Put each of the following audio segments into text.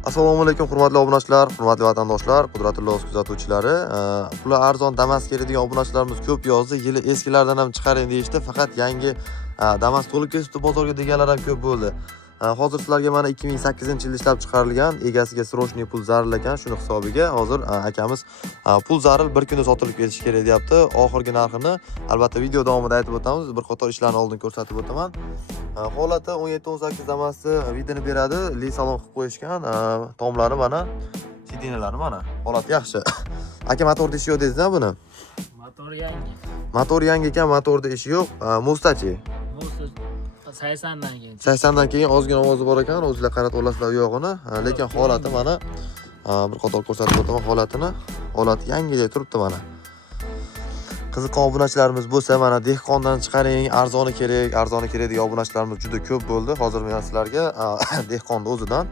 Assalomu alaykum hurmatli obunachilar, hurmatli vatandoshlar, qudratli o'z kuzatuvchilari. Puli arzon Damas keladigan obunachilarimiz ko'p yozdi. Yili eskilardan ham chiqaring deyishdi, faqat yangi Damas to'lib ketibdi bozorga deganlar ham ko'p bo'ldi. Hozir sizlarga mana 2008-yilda ishlab chiqarilgan, egasiga srochniy pul zaril ekan, shuni hisobiga hozir akamiz pul zaril bir kunda sotilib ketishi kerak deyapti. Oxirgi narxini albatta video davomida aytib o'tamiz. Bir qator ishlarni oldin ko'rsatib o'taman. Holati 17-18 Damasni vidini beradi. Li salon qilib qo'yishgan. Tomlari mana, sidinalari mana. Holati yaxshi. Aka motorda ishi yo'q dedingiz-a buni? Motor yangi. Motor yangi ekan, motorda ishi yo'q. Mustachi. 80dan keyin. 80dan keyin ozgina ovozi bor ekan, o'zingizlar qarab olasizlar yo'g'ini. Lekin holati mana bir qator ko'rsatib o'taman holatini. Holati yangidek turibdi mana. Qiziqqan obunachilarimiz bo'lsa, mana dehqondan chiqaring, arzoni kerak degan obunachilarimiz juda ko'p bo'ldi. Hozir men sizlarga dehqonni o'zidan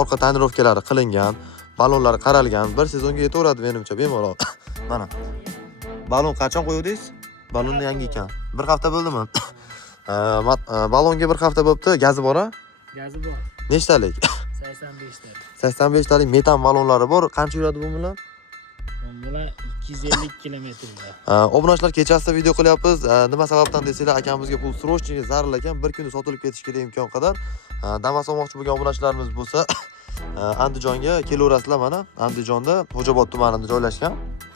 orqa tonirovkalari qilingan, balonlari qaralgan, bir sezonga yetaveradi menimcha bemalol. Mana. Balon qachon qo'yuvdingiz? Balonni yangi ekan. Bir hafta bo'ldimi? Balonga bir hafta bo'pti. Gazi bor-a? Gazi bor. Nechtalik? 85 ta. 85 talik metan balonlari bor. Qancha yuradi bu bilan? Bular 250 kilometrda. Obunachilar kechasida video qilyapmiz. Nima sababdan desanglar, akamizga pul srochniy zaril ekan, bir kunda sotilib ketish kerak imkon qadar. Damas olmoqchi bo'lgan obunachilarimiz bo'lsa, Andijonga kelaverasizlar mana. Andijonda Xo'jobod tumanida joylashgan.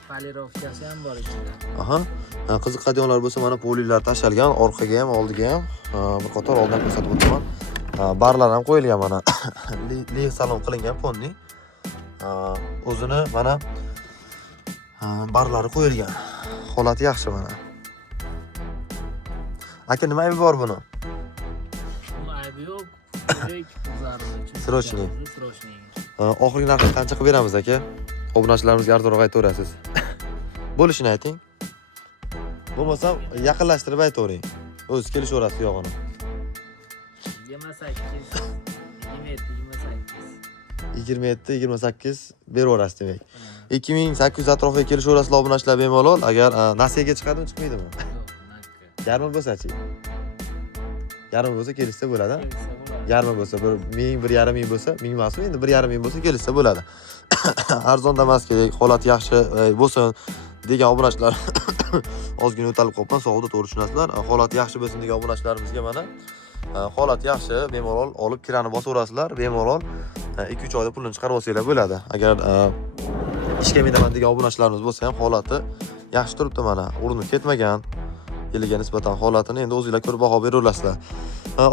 Polirovkasi ham bor ichida. Aha. Qiziqadiganlar bo'lsa, mana polilar tashalgan, orqaga ham, oldiga ham. Bir qator oldin ko'rsatib o'taman. Barlar ham qo'yilgan mana. Li salon qilingan ponni. O'zini mana barlari qo'yilgan. Holati yaxshi mana. Aka, nima aybi bor buni? Buni aybi yo'q. Direkt zarur. Srochniy. Srochniy. Oxirgi narxni qancha qilib beramiz aka? Obunachilarimizga arzonroq aytaverasiz. Bo'lishini ayting. Bo'lmasa yaqinlashtirib aytavering. O'z kelishaverasiz yo'g'ini. 27-28 beraverasiz demak. 2800 atrofiga kelishaverasizlar obunachilar bemalol. Agar nasiyaga chiqadimi, chiqmaydimi? Yo'q, nakka. Yarmi bo'lsa-chi? Yarmi bo'lsa kelishsa bo'ladi. Yarmi bo'lsa, 1000, 1.5 bo'lsa, 1000 emas, endi 1.5 bo'lsa kelishsa bo'ladi. Arzon Damas kerak, holati yaxshi bo'lsin degan obunachilar ozgina o'talib qolgan, sog'da to'g'ri tushunasizlar. Holati yaxshi bo'lsin degan obunachilarimizga mana holati yaxshi, bemalol olib kirani bosaverasizlar, bemalol 2-3 oyda pulini chiqarib olsanglar bo'ladi. Agar ishga mendaman degan obunachilarimiz bo'lsa ham holati yaxshi turibdi mana, urinib ketmagan. Yiliga nisbatan holatini endi o'zingizlar ko'rib baho beraverasizlar.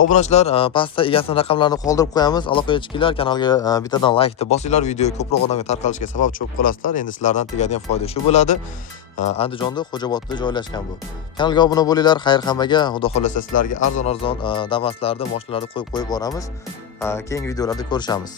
Obunachilar, pastda egasini raqamlarini qoldirib qo'yamiz. Aloqaga chiqinglar, kanalga bittadan like deb bosinglar, videoga ko'proq odamga tarqalishiga sababchi bo'lib qolasizlar. Endi sizlardan tegadigan foyda shu bo'ladi. Andijonda Xo'jobodda joylashgan bu. Kanalga obuna bo'linglar. Xayr hammaga. Xudo xolasa sizlarga arzon Damaslarni, mashinalarni qo'yib boramiz. Keyingi videolarda ko'rishamiz.